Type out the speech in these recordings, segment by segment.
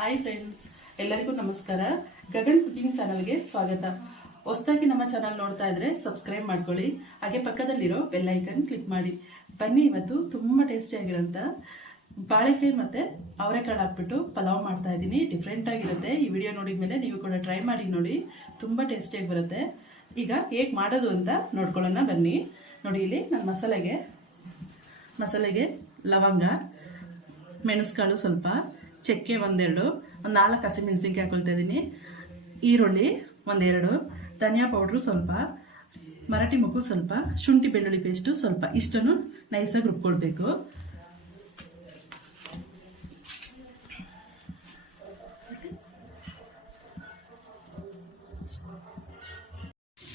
Hi friends, ಎಲ್ಲರಿಗೂ ನಮಸ್ಕಾರ. Gagan cooking ಚಾನಲ್ಗೆ ಸ್ವಾಗತ. ಹೊಸದಾಗಿ ನಮ್ಮ ಚಾನಲ್ ನೋಡ್ತಾ ಇದ್ರೆ ಸಬ್ಸ್ಕ್ರೈಬ್ ಮಾಡ್ಕೊಳ್ಳಿ, ಹಾಗೆ ಪಕ್ಕದಲ್ಲಿರೋ ಬೆಲ್ ಐಕನ್ ಕ್ಲಿಕ್ ಮಾಡಿ. ಬನ್ನಿ, ಇವತ್ತು ತುಂಬಾ ಟೇಸ್ಟಿ ಆಗಿರೋಂಥ ಬಾಳೆಕಾಯಿ ಮತ್ತೆ ಅವರೆಕಾಳು ಹಾಕ್ಬಿಟ್ಟು ಪಲಾವ್ ಮಾಡ್ತಾ ಇದ್ದೀನಿ. ಡಿಫ್ರೆಂಟ್ ಆಗಿರುತ್ತೆ. ಈ ವಿಡಿಯೋ ನೋಡಿದ್ಮೇಲೆ ನೀವು ಕೂಡ ಟ್ರೈ ಮಾಡಿ ನೋಡಿ, ತುಂಬಾ ಟೇಸ್ಟಿಯಾಗಿ ಬರುತ್ತೆ. ಈಗ ಹೇಗೆ ಮಾಡೋದು ಅಂತ ನೋಡ್ಕೊಳ್ಳೋಣ ಬನ್ನಿ. ನೋಡಿ, ಇಲ್ಲಿ ನಾನು ಮಸಾಲೆಗೆ ಲವಂಗ, ಮೆಣಸುಕಾಳು ಸ್ವಲ್ಪ, ಚಕ್ಕೆ ಒಂದೆರಡು, ಒಂದು 4 ಹಸಿಮೆಣಸಿನ್ಕಾಯಿ ಹಾಕೊಳ್ತಾ ಇದ್ದೀನಿ, ಈರುಳ್ಳಿ ಒಂದೆರಡು, ಧನಿಯಾ ಪೌಡ್ರು ಸ್ವಲ್ಪ, ಮರಾಠಿ ಮೊಗ್ಗು ಸ್ವಲ್ಪ, ಶುಂಠಿ ಬೆಳ್ಳುಳ್ಳಿ ಪೇಸ್ಟು ಸ್ವಲ್ಪ, ಇಷ್ಟನ್ನು ನೈಸಾಗಿ ರುಬ್ಕೊಳ್ಬೇಕು.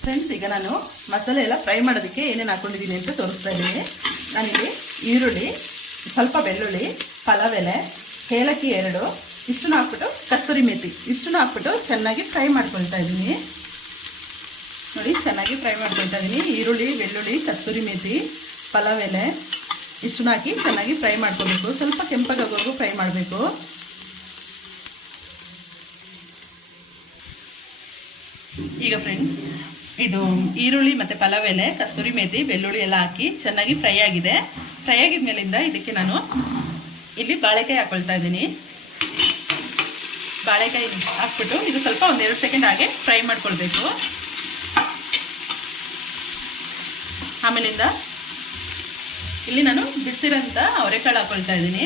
ಫ್ರೆಂಡ್ಸ್, ಈಗ ನಾನು ಮಸಾಲೆ ಎಲ್ಲ ಫ್ರೈ ಮಾಡೋದಕ್ಕೆ ಏನೇನು ಹಾಕೊಂಡಿದ್ದೀನಿ ಅಂತ ತೋರಿಸ್ತಾ ಇದ್ದೀನಿ. ನಾನಿಲ್ಲಿ ಈರುಳ್ಳಿ, ಸ್ವಲ್ಪ ಬೆಳ್ಳುಳ್ಳಿ, ಪಲಾವ್ ಎಲೆ, ಏಲಕ್ಕಿ 2, ಇಷ್ಟನ್ನು ಹಾಕ್ಬಿಟ್ಟು ಕಸ್ತೂರಿ ಮೇಥಿ ಇಷ್ಟನ್ನು ಹಾಕ್ಬಿಟ್ಟು ಚೆನ್ನಾಗಿ ಫ್ರೈ ಮಾಡ್ಕೊಳ್ತಾ ಇದ್ದೀನಿ. ನೋಡಿ, ಚೆನ್ನಾಗಿ ಫ್ರೈ ಮಾಡ್ಕೊಳ್ತಾ ಇದ್ದೀನಿ. ಈರುಳ್ಳಿ, ಬೆಳ್ಳುಳ್ಳಿ, ಕಸ್ತೂರಿ ಮೇಥಿ, ಪಲಾವ್ ಎಲೆ ಇಷ್ಟನ್ನು ಹಾಕಿ ಚೆನ್ನಾಗಿ ಫ್ರೈ ಮಾಡ್ಕೋಬೇಕು. ಸ್ವಲ್ಪ ಕೆಂಪಾಗೋವರೆಗೂ ಫ್ರೈ ಮಾಡಬೇಕು. ಈಗ ಫ್ರೆಂಡ್ಸ್, ಇದು ಈರುಳ್ಳಿ ಮತ್ತು ಪಲಾವ್ ಎಲೆ, ಕಸ್ತೂರಿ ಮೇಥಿ, ಬೆಳ್ಳುಳ್ಳಿ ಎಲ್ಲ ಹಾಕಿ ಚೆನ್ನಾಗಿ ಫ್ರೈ ಆಗಿದೆ. ಫ್ರೈ ಆಗಿದ ಮೇಲಿಂದ ಇದಕ್ಕೆ ನಾನು ಇಲ್ಲಿ ಬಾಳೆಕಾಯಿ ಹಾಕ್ಕೊಳ್ತಾ ಇದ್ದೀನಿ. ಬಾಳೆಕಾಯಿ ಹಾಕ್ಬಿಟ್ಟು ಇದು ಸ್ವಲ್ಪ 1-2 ಸೆಕೆಂಡ್ ಹಾಗೆ ಫ್ರೈ ಮಾಡ್ಕೊಳ್ಬೇಕು. ಆಮೇಲಿಂದ ಇಲ್ಲಿ ನಾನು ಬಿಸಿರೋಂಥ ಅವರೆಕಾಳು ಹಾಕ್ಕೊಳ್ತಾ ಇದ್ದೀನಿ.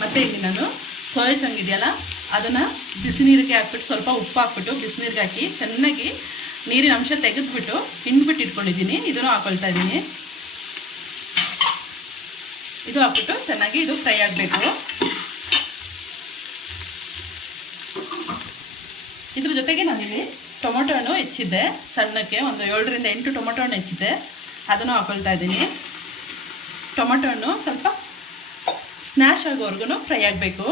ಮತ್ತು ಇಲ್ಲಿ ನಾನು ಸೋಯಾ ಚಂಕ್ ಇದೆಯಲ್ಲ, ಅದನ್ನು ಬಿಸಿ ನೀರಿಗೆ ಹಾಕ್ಬಿಟ್ಟು ಸ್ವಲ್ಪ ಉಪ್ಪು ಹಾಕ್ಬಿಟ್ಟು ಬಿಸಿನೀರಿಗೆ ಹಾಕಿ ಚೆನ್ನಾಗಿ ನೀರಿನ ಅಂಶ ತೆಗೆದುಬಿಟ್ಟು ಹಿಂಡ್ಬಿಟ್ಟು ಇಟ್ಕೊಂಡಿದ್ದೀನಿ. ಇದನ್ನು ಹಾಕ್ಕೊಳ್ತಾ ಇದ್ದೀನಿ. ಇದು ಹಾಕ್ಬಿಟ್ಟು ಚೆನ್ನಾಗಿ ಇದು ಫ್ರೈ ಆಗಬೇಕು. ಇದ್ರ ಜೊತೆಗೆ ನಾನಿಲ್ಲಿ ಟೊಮೊಟೊ ಹಣ್ಣು ಹೆಚ್ಚಿದ್ದೆ, ಸಣ್ಣಕ್ಕೆ ಒಂದು 7-8 ಟೊಮೊಟೊ ಹಣ್ಣು ಹೆಚ್ಚಿದ್ದೆ, ಅದನ್ನು ಹಾಕ್ಕೊಳ್ತಾ ಇದ್ದೀನಿ. ಟೊಮೊಟೊ ಹಣ್ಣು ಸ್ವಲ್ಪ ಸ್ನ್ಯಾಶ್ ಆಗೋವರೆಗೂ ಫ್ರೈ ಆಗಬೇಕು.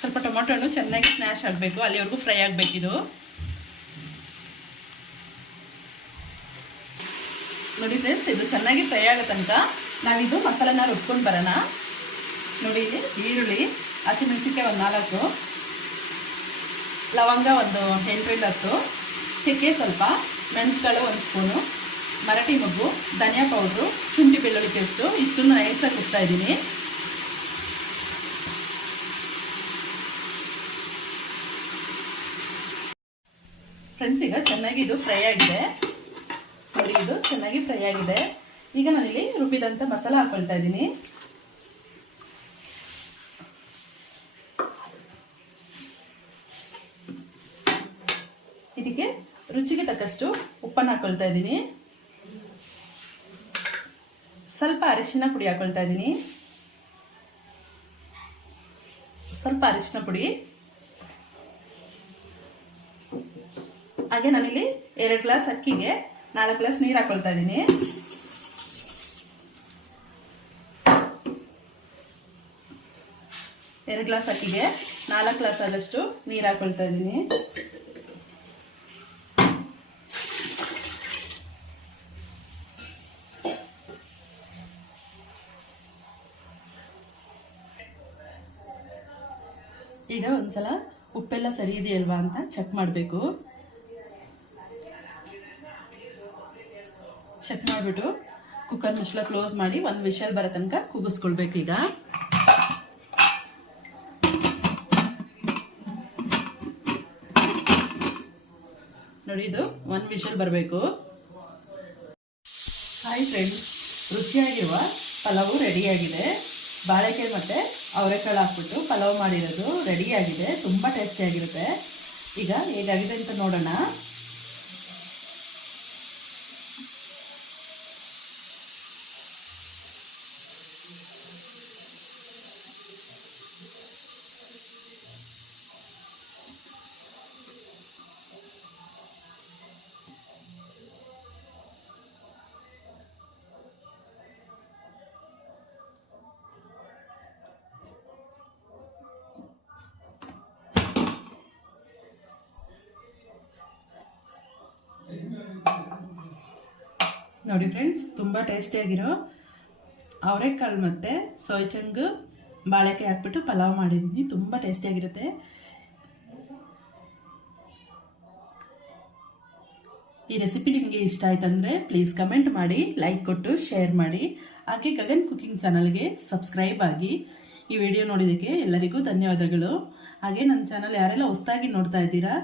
ಸ್ವಲ್ಪ ಟೊಮೊಟೊ ಹಣ್ಣು ಚೆನ್ನಾಗಿ ಸ್ನ್ಯಾಶ್ ಆಗಬೇಕು, ಅಲ್ಲಿವರೆಗೂ ಫ್ರೈ ಆಗಬೇಕಿದು. ನೋಡಿ ಫ್ರೆಂಡ್ಸ್, ಇದು ಚೆನ್ನಾಗಿ ಫ್ರೈ ಆಗೋ ತನಕ ನಾವಿದು ಮಸಾಲೆನ ರುಬ್ಕೊಂಡು ಬರೋಣ. ನೋಡಿ, ಇಲ್ಲಿ ಈರುಳ್ಳಿ, ಹಸಿಮೆಣಸಿನ್ಕಾಯಿ ಒಂದು 4, ಲವಂಗ ಒಂದು 8-10, ಚಕ್ಕೆ ಸ್ವಲ್ಪ, ಮೆಣಸುಕಾಳು 1 ಸ್ಪೂನು, ಮರಾಠಿ ಮೊಗ್ಗು, ಧನಿಯಾ ಪೌಡ್ರು, ಶುಂಠಿ ಬೆಳ್ಳುಳ್ಳಿ ಪೇಸ್ಟು ಇಷ್ಟನ್ನು ನೈಸಾಗಿ ರುಬ್ತಾ ಇದ್ದೀನಿ. ಫ್ರೆಂಡ್ಸ್, ಈಗ ಚೆನ್ನಾಗಿ ಇದು ಫ್ರೈ ಆಗಿದೆ. ನೋಡಿ, ಇದು ಚೆನ್ನಾಗಿ ಫ್ರೈ ಆಗಿದೆ. ಈಗ ನಾನಿಲ್ಲಿ ರುಬ್ಬಿದಂಥ ಮಸಾಲ ಹಾಕ್ಕೊಳ್ತಾ ಇದ್ದೀನಿ. ಇದಕ್ಕೆ ರುಚಿಗೆ ತಕ್ಕಷ್ಟು ಉಪ್ಪನ್ನು ಹಾಕ್ಕೊಳ್ತಾ ಇದ್ದೀನಿ. ಸ್ವಲ್ಪ ಅರಿಶಿನ ಪುಡಿ ಹಾಕ್ಕೊಳ್ತಾ ಇದ್ದೀನಿ. ಸ್ವಲ್ಪ ಅರಿಶಿನ ಪುಡಿ, ಹಾಗೆ ನಾನಿಲ್ಲಿ 2 ಗ್ಲಾಸ್ ಅಕ್ಕಿಗೆ 4 ಗ್ಲಾಸ್ ನೀರು ಹಾಕೊಳ್ತಾ ಇದ್ದೀನಿ. ಎರಡು ಗ್ಲಾಸ್ ಅಕ್ಕಿಗೆ 4 ಗ್ಲಾಸ್ ಆದಷ್ಟು ನೀರು ಹಾಕೊಳ್ತಾ ಇದ್ದೀನಿ. ಈಗ ಒಂದ್ಸಲ ಉಪ್ಪೆಲ್ಲ ಸರಿ ಇದೆಯಲ್ವಾ ಅಂತ ಚೆಕ್ ಮಾಡಬೇಕು. ಚೆಕ್ ಮಾಡಿಬಿಟ್ಟು ಕುಕ್ಕರ್ ಮುಚ್ಚಳ ಕ್ಲೋಸ್ ಮಾಡಿ 1 ವಿಷಲ್ ಬರೋ ತನಕ ಕೂಗಿಸ್ಕೊಳ್ಬೇಕು. ಈಗ ನೋಡಿ, ಇದು 1 ವಿಷಲ್ ಬರಬೇಕು. ಹಾಯ್ ಫ್ರೆಂಡ್ಸ್, ರುಚಿಯಾಗಿರುವ ಪಲಾವು ರೆಡಿಯಾಗಿದೆ. ಬಾಳೆಕಾಯಿ ಮತ್ತು ಅವರೆಕಾಳು ಹಾಕ್ಬಿಟ್ಟು ಪಲಾವ್ ಮಾಡಿರೋದು ರೆಡಿಯಾಗಿದೆ. ತುಂಬ ಟೇಸ್ಟಿಯಾಗಿರುತ್ತೆ. ಈಗ ಹೇಗಾಗಿದೆ ಅಂತ ನೋಡೋಣ. ನೋಡಿ ಫ್ರೆಂಡ್ಸ್, ತುಂಬ ಟೇಸ್ಟಿಯಾಗಿರೋ ಅವರೆಕಾಳು ಮತ್ತು ಸೋಯ್ಚಂಗು ಬಾಳೆಕಾಯಿ ಹಾಕ್ಬಿಟ್ಟು ಪಲಾವ್ ಮಾಡಿದ್ದೀನಿ. ತುಂಬ ಟೇಸ್ಟಿಯಾಗಿರುತ್ತೆ. ಈ ರೆಸಿಪಿ ನಿಮಗೆ ಇಷ್ಟ ಆಯ್ತಂದರೆ ಪ್ಲೀಸ್ ಕಮೆಂಟ್ ಮಾಡಿ, ಲೈಕ್ ಕೊಟ್ಟು ಶೇರ್ ಮಾಡಿ. ಹಾಗೆ ಗಗನ್ ಕುಕಿಂಗ್ ಚಾನಲ್ಗೆ ಸಬ್ಸ್ಕ್ರೈಬ್ ಆಗಿ. ಈ ವಿಡಿಯೋ ನೋಡಿದ್ದಕ್ಕೆ ಎಲ್ಲರಿಗೂ ಧನ್ಯವಾದಗಳು. ಹಾಗೆ ನನ್ನ ಚಾನಲ್ ಯಾರೆಲ್ಲ ಹೊಸದಾಗಿ ನೋಡ್ತಾ ಇದ್ದೀರಾ,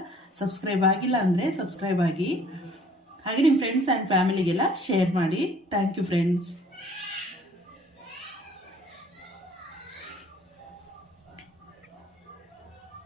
ಸಬ್ಸ್ಕ್ರೈಬ್ ಆಗಿಲ್ಲ ಅಂದರೆ ಸಬ್ಸ್ಕ್ರೈಬ್ ಆಗಿ. ಹಾಗೆ ನಿಮ್ಮ ಫ್ರೆಂಡ್ಸ್ ಆ್ಯಂಡ್ ಫ್ಯಾಮಿಲಿಗೆಲ್ಲ ಶೇರ್ ಮಾಡಿ. Thank you friends.